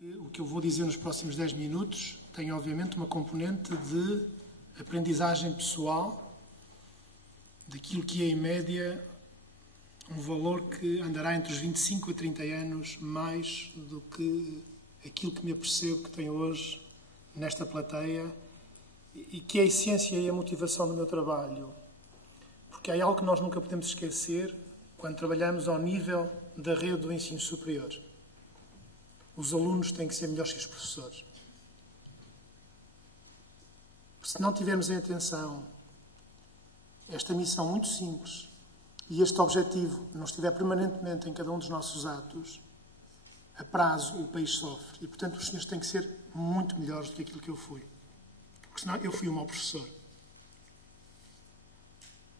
O que eu vou dizer nos próximos 10 minutos tem, obviamente, uma componente de aprendizagem pessoal, daquilo que é, em média, um valor que andará entre os 25 a 30 anos mais do que aquilo que me apercebo que tenho hoje nesta plateia e que é a essência e a motivação do meu trabalho. Porque há algo que nós nunca podemos esquecer quando trabalhamos ao nível da rede do ensino superior. Os alunos têm que ser melhores que os professores. Se não tivermos em atenção esta missão muito simples e este objetivo não estiver permanentemente em cada um dos nossos atos, a prazo o país sofre. E, portanto, os senhores têm que ser muito melhores do que aquilo que eu fui. Porque senão eu fui um mau professor.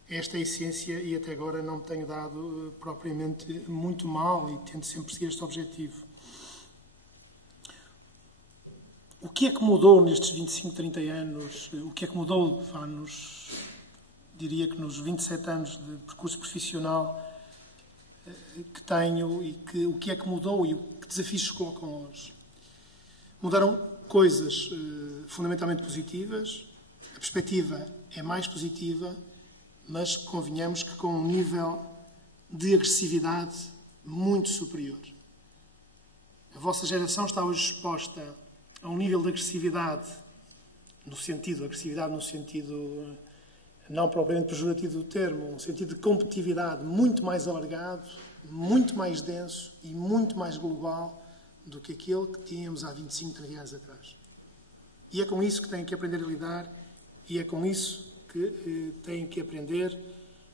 Esta é a essência e até agora não me tenho dado propriamente muito mal e tento sempre seguir este objetivo. O que é que mudou nestes 25, 30 anos? O que é que mudou, diria que nos 27 anos de percurso profissional que tenho e o que é que mudou e que desafios se colocam hoje? Mudaram coisas fundamentalmente positivas, a perspectiva é mais positiva, mas convenhamos que com um nível de agressividade muito superior. A vossa geração está hoje exposta a um nível de agressividade no sentido não propriamente pejorativo do termo, um sentido de competitividade muito mais alargado, muito mais denso e muito mais global do que aquele que tínhamos há 25, 30 anos atrás. E é com isso que têm que aprender a lidar e é com isso que têm que aprender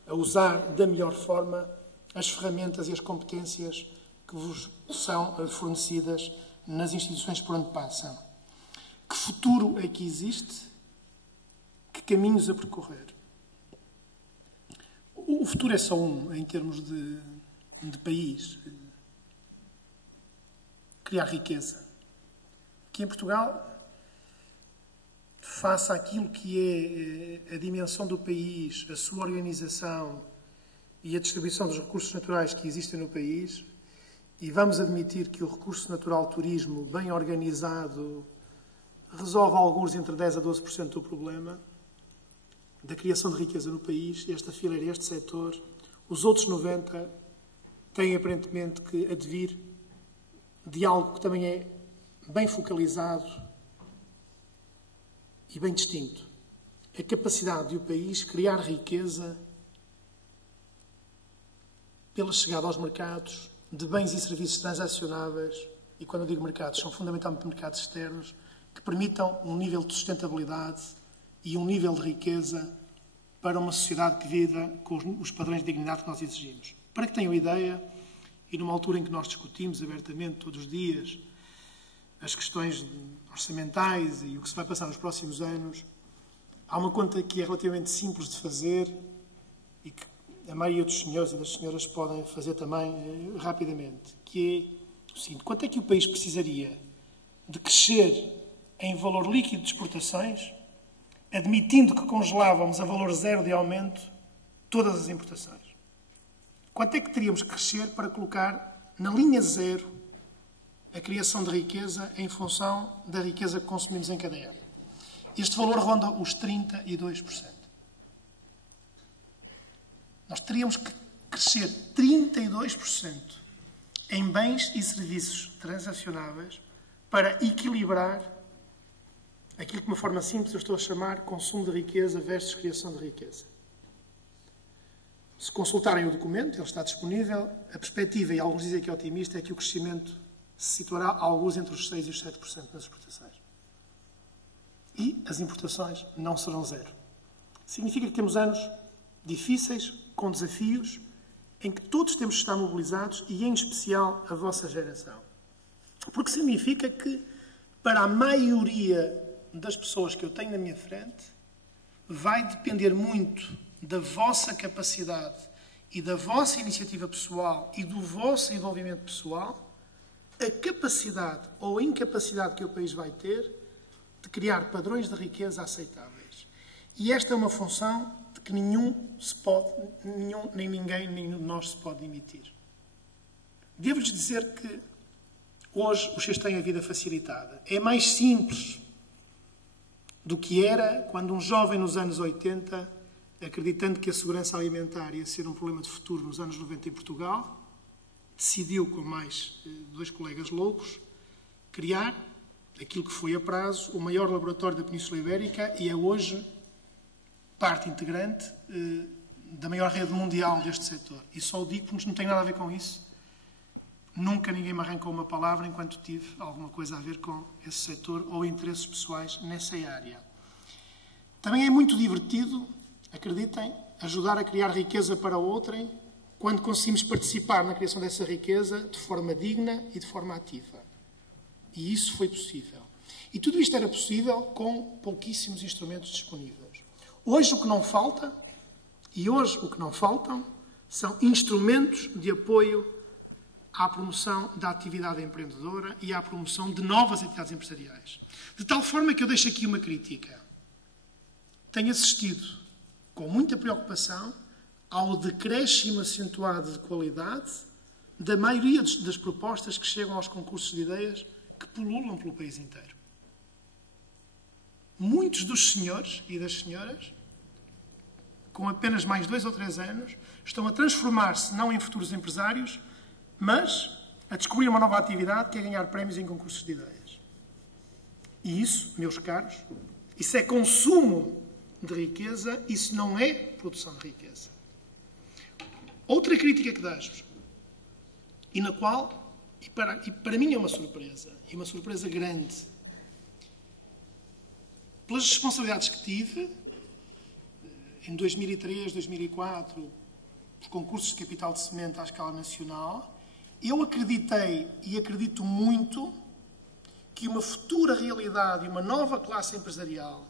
a usar da melhor forma as ferramentas e as competências que vos são fornecidas nas instituições por onde passam. Que futuro é que existe? Que caminhos a percorrer? O futuro é só um, em termos de país. Criar riqueza. Aqui em Portugal, face àquilo que é a dimensão do país, a sua organização e a distribuição dos recursos naturais que existem no país, e vamos admitir que o recurso natural turismo bem organizado resolve alguns entre 10% a 12% do problema da criação de riqueza no país, esta fileira, este setor, os outros 90% têm aparentemente que advir de algo que também é bem focalizado e bem distinto. A capacidade de o país criar riqueza pela chegada aos mercados de bens e serviços transacionáveis, e quando eu digo mercados, são fundamentalmente mercados externos, que permitam um nível de sustentabilidade e um nível de riqueza para uma sociedade que viva com os padrões de dignidade que nós exigimos. Para que tenham ideia, e numa altura em que nós discutimos abertamente todos os dias as questões orçamentais e o que se vai passar nos próximos anos, há uma conta que é relativamente simples de fazer e que a maioria dos senhores e das senhoras podem fazer também rapidamente, que é o seguinte: quanto é que o país precisaria de crescer em valor líquido de exportações, admitindo que congelávamos a valor zero de aumento todas as importações? Quanto é que teríamos que crescer para colocar na linha zero a criação de riqueza em função da riqueza que consumimos em cada ano? Este valor ronda os 32%. Nós teríamos que crescer 32% em bens e serviços transacionáveis para equilibrar aquilo que, de uma forma simples, eu estou a chamar consumo de riqueza versus criação de riqueza. Se consultarem o documento, ele está disponível, a perspectiva, e alguns dizem que é otimista, é que o crescimento se situará a alguns entre os 6% e os 7% nas exportações. E as importações não serão zero. Significa que temos anos difíceis, com desafios, em que todos temos de estar mobilizados e, em especial, a vossa geração. Porque significa que, para a maioria das pessoas que eu tenho na minha frente, vai depender muito da vossa capacidade e da vossa iniciativa pessoal e do vosso envolvimento pessoal, a capacidade ou a incapacidade que o país vai ter de criar padrões de riqueza aceitáveis. E esta é uma função de que nem ninguém, nenhum de nós se pode demitir. Devo-lhes dizer que Hoje, os seus têm a vida facilitada. É mais simples do que era quando um jovem nos anos 80, acreditando que a segurança alimentar ia ser um problema de futuro nos anos 90 em Portugal, decidiu, com mais 2 colegas loucos, criar aquilo que foi a prazo o maior laboratório da Península Ibérica e é hoje parte integrante da maior rede mundial deste setor. E só o digo porque não tem nada a ver com isso. Nunca ninguém me arrancou uma palavra enquanto tive alguma coisa a ver com esse setor ou interesses pessoais nessa área. Também é muito divertido, acreditem, ajudar a criar riqueza para outrem quando conseguimos participar na criação dessa riqueza de forma digna e de forma ativa. E isso foi possível. E tudo isto era possível com pouquíssimos instrumentos disponíveis. Hoje o que não falta, e hoje o que não faltam, são instrumentos de apoio à promoção da atividade empreendedora e à promoção de novas atividades empresariais. De tal forma que eu deixo aqui uma crítica. Tenho assistido com muita preocupação ao decréscimo acentuado de qualidade da maioria das propostas que chegam aos concursos de ideias que pululam pelo país inteiro. Muitos dos senhores e das senhoras, com apenas mais 2 ou 3 anos, estão a transformar-se não em futuros empresários, mas a descobrir uma nova atividade que é ganhar prémios em concursos de ideias. E isso, meus caros, isso é consumo de riqueza, isso não é produção de riqueza. Outra crítica que deixo, e na qual, e para mim é uma surpresa, e uma surpresa grande, pelas responsabilidades que tive, em 2003, 2004, os concursos de capital de semente à escala nacional, eu acreditei e acredito muito que uma futura realidade e uma nova classe empresarial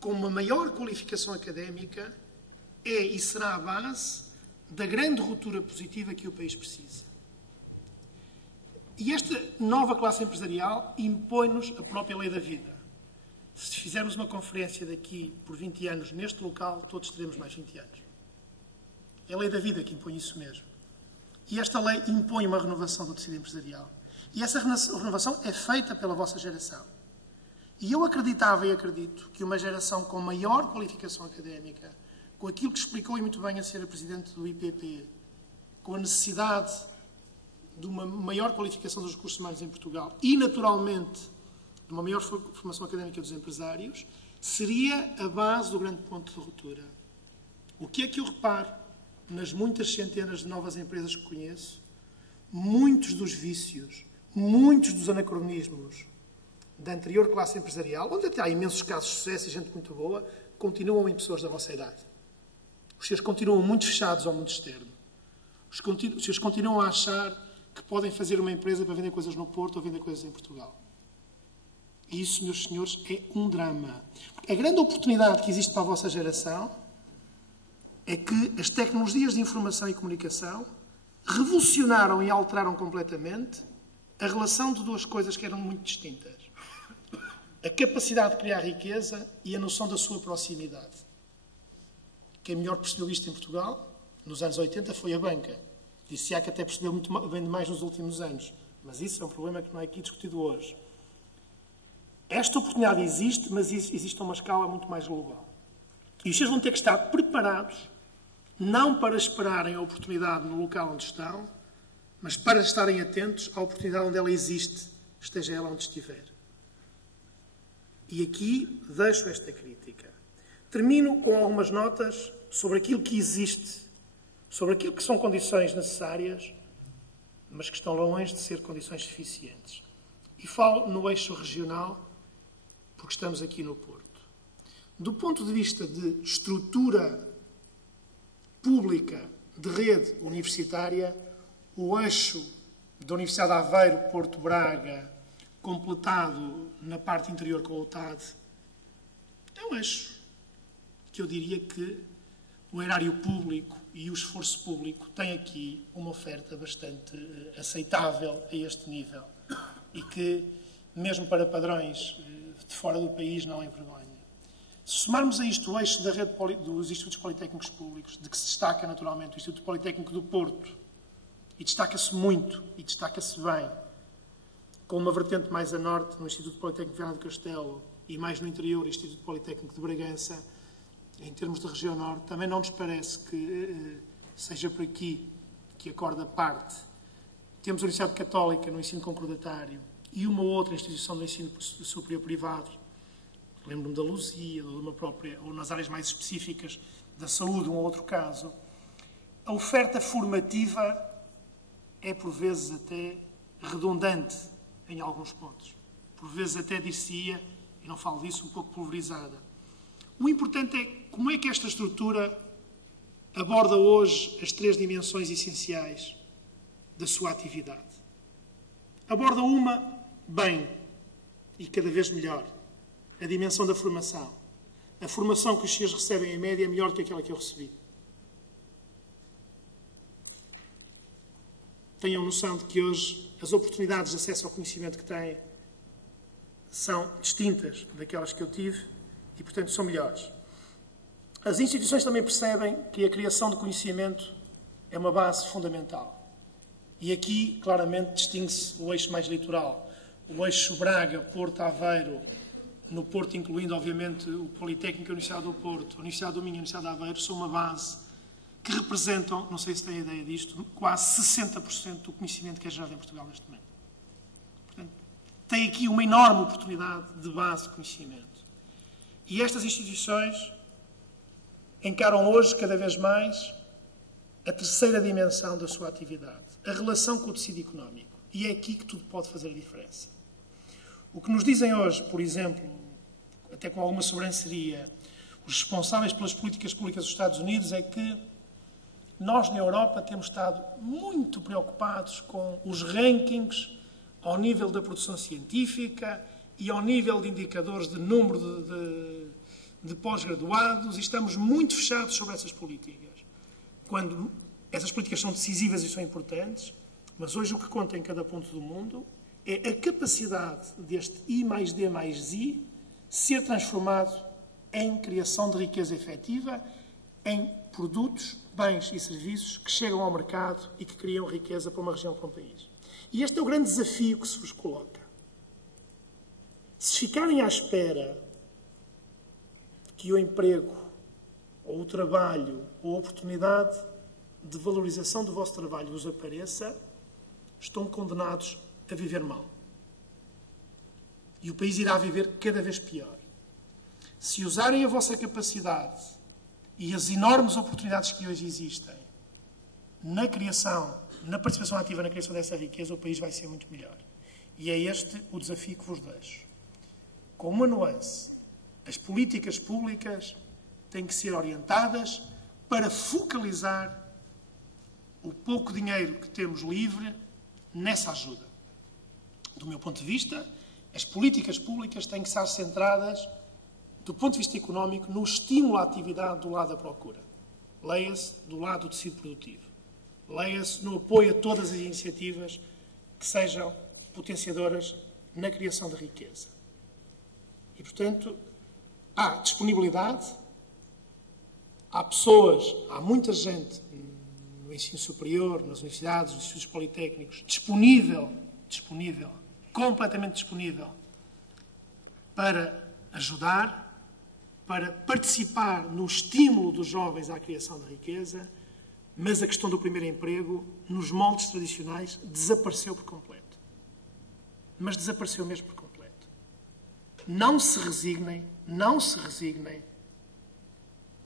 com uma maior qualificação académica é e será a base da grande ruptura positiva que o país precisa. E esta nova classe empresarial impõe-nos a própria lei da vida. Se fizermos uma conferência daqui por 20 anos neste local, todos teremos mais 20 anos. É a lei da vida que impõe isso mesmo. E esta lei impõe uma renovação do tecido empresarial. E essa renovação é feita pela vossa geração. E eu acreditava e acredito que uma geração com maior qualificação académica, com aquilo que explicou e muito bem a ser a Presidente do IPP, com a necessidade de uma maior qualificação dos recursos humanos em Portugal e, naturalmente, de uma maior formação académica dos empresários, seria a base do grande ponto de ruptura. O que é que eu reparo nas muitas centenas de novas empresas que conheço? Muitos dos vícios, muitos dos anacronismos da anterior classe empresarial, onde até há imensos casos de sucesso e gente muito boa, continuam em pessoas da vossa idade. Os seus continuam muito fechados ao mundo externo. Os seus continuam a achar que podem fazer uma empresa para vender coisas no Porto ou vender coisas em Portugal. E isso, meus senhores, é um drama. A grande oportunidade que existe para a vossa geração é que as tecnologias de informação e comunicação revolucionaram e alteraram completamente a relação de 2 coisas que eram muito distintas. A capacidade de criar riqueza e a noção da sua proximidade. Quem melhor percebeu isto em Portugal, nos anos 80, foi a banca. Disse-se que até percebeu muito bem mais nos últimos anos. Mas isso é um problema que não é aqui discutido hoje. Esta oportunidade existe, mas existe a uma escala muito mais global. E os senhores vão ter que estar preparados, não para esperarem a oportunidade no local onde estão, mas para estarem atentos à oportunidade onde ela existe, esteja ela onde estiver. E aqui deixo esta crítica. Termino com algumas notas sobre aquilo que existe, sobre aquilo que são condições necessárias, mas que estão longe de ser condições suficientes. E falo no eixo regional, porque estamos aqui no Porto. Do ponto de vista de estrutura pública de rede universitária, o eixo da Universidade de Aveiro, Porto Braga, completado na parte interior com a UTAD, é um eixo que eu diria que o erário público e o esforço público têm aqui uma oferta bastante aceitável a este nível e que, mesmo para padrões de fora do país, não é vergonha. Se somarmos a isto o eixo da rede dos Institutos Politécnicos Públicos, de que se destaca naturalmente o Instituto Politécnico do Porto, e destaca-se muito, e destaca-se bem, com uma vertente mais a norte, no Instituto Politécnico de Viana do Castelo, e mais no interior, Instituto Politécnico de Bragança, em termos de região norte, também não nos parece que seja por aqui que a corda parte. Temos a Universidade Católica no ensino concordatário e uma outra instituição do ensino superior privado, lembro-me da Luzia, ou de uma própria, ou nas áreas mais específicas da saúde, um outro caso. A oferta formativa é, por vezes, até redundante em alguns pontos. Por vezes até, dir-se-ia, e não falo disso, um pouco pulverizada. O importante é como é que esta estrutura aborda hoje as 3 dimensões essenciais da sua atividade. Aborda uma bem e cada vez melhor. A dimensão da formação. A formação que os senhores recebem em média é melhor que aquela que eu recebi. Tenham noção de que hoje as oportunidades de acesso ao conhecimento que têm são distintas daquelas que eu tive e, portanto, são melhores. As instituições também percebem que a criação de conhecimento é uma base fundamental. E aqui, claramente, distingue-se o eixo mais litoral. O eixo Braga, Porto, Aveiro, no Porto, incluindo, obviamente, o Politécnico e a Universidade do Porto, a Universidade do Minho e a Universidade de Aveiro, são uma base que representam, não sei se têm ideia disto, quase 60% do conhecimento que é gerado em Portugal neste momento. Portanto, tem aqui uma enorme oportunidade de base de conhecimento. E estas instituições encaram hoje, cada vez mais, a terceira dimensão da sua atividade, a relação com o tecido económico. E é aqui que tudo pode fazer a diferença. O que nos dizem hoje, por exemplo, até com alguma sobranceria, os responsáveis pelas políticas públicas dos Estados Unidos é que nós, na Europa, temos estado muito preocupados com os rankings ao nível da produção científica e ao nível de indicadores de número de pós-graduados, e estamos muito fechados sobre essas políticas. Quando essas políticas são decisivas e são importantes, mas hoje o que conta em cada ponto do mundo é a capacidade deste I mais D mais I ser transformado em criação de riqueza efetiva, em produtos, bens e serviços que chegam ao mercado e que criam riqueza para uma região, para um país. E este é o grande desafio que se vos coloca. Se ficarem à espera que o emprego, ou o trabalho, ou a oportunidade de valorização do vosso trabalho vos apareça, estão condenados a viver mal. E o país irá viver cada vez pior. Se usarem a vossa capacidade e as enormes oportunidades que hoje existem na criação, na participação ativa na criação dessa riqueza, o país vai ser muito melhor. E é este o desafio que vos deixo. Com uma nuance, as políticas públicas têm que ser orientadas para focalizar o pouco dinheiro que temos livre nessa ajuda. Do meu ponto de vista, as políticas públicas têm que estar centradas, do ponto de vista económico, no estímulo à atividade do lado da procura. Leia-se do lado do tecido produtivo. Leia-se no apoio a todas as iniciativas que sejam potenciadoras na criação de riqueza. E, portanto, há disponibilidade, há pessoas, há muita gente no ensino superior, nas universidades, nos institutos politécnicos, disponível, completamente disponível para ajudar, para participar no estímulo dos jovens à criação de riqueza, mas a questão do primeiro emprego, nos moldes tradicionais, desapareceu por completo. Mas desapareceu mesmo por completo. Não se resignem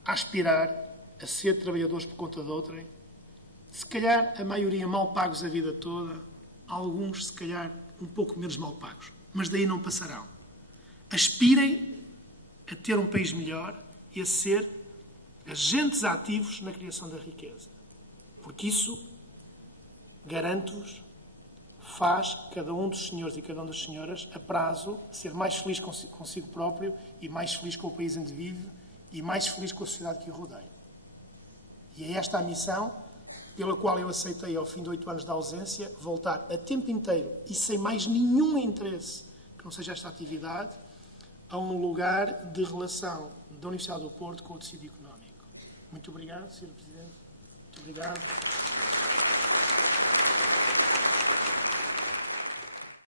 a aspirar a ser trabalhadores por conta de outrem. Se calhar a maioria mal pagos a vida toda, alguns se calhar um pouco menos mal pagos, mas daí não passarão. Aspirem a ter um país melhor e a ser agentes ativos na criação da riqueza. Porque isso, garanto-vos, faz cada um dos senhores e cada uma das senhoras, a prazo, ser mais feliz consigo próprio e mais feliz com o país onde vive e mais feliz com a sociedade que o rodeia. E é esta a missão pela qual eu aceitei, ao fim de 8 anos de ausência, voltar a tempo inteiro e sem mais nenhum interesse que não seja esta atividade, a um lugar de relação da Universidade do Porto com o tecido económico. Muito obrigado, Sr. Presidente. Muito obrigado.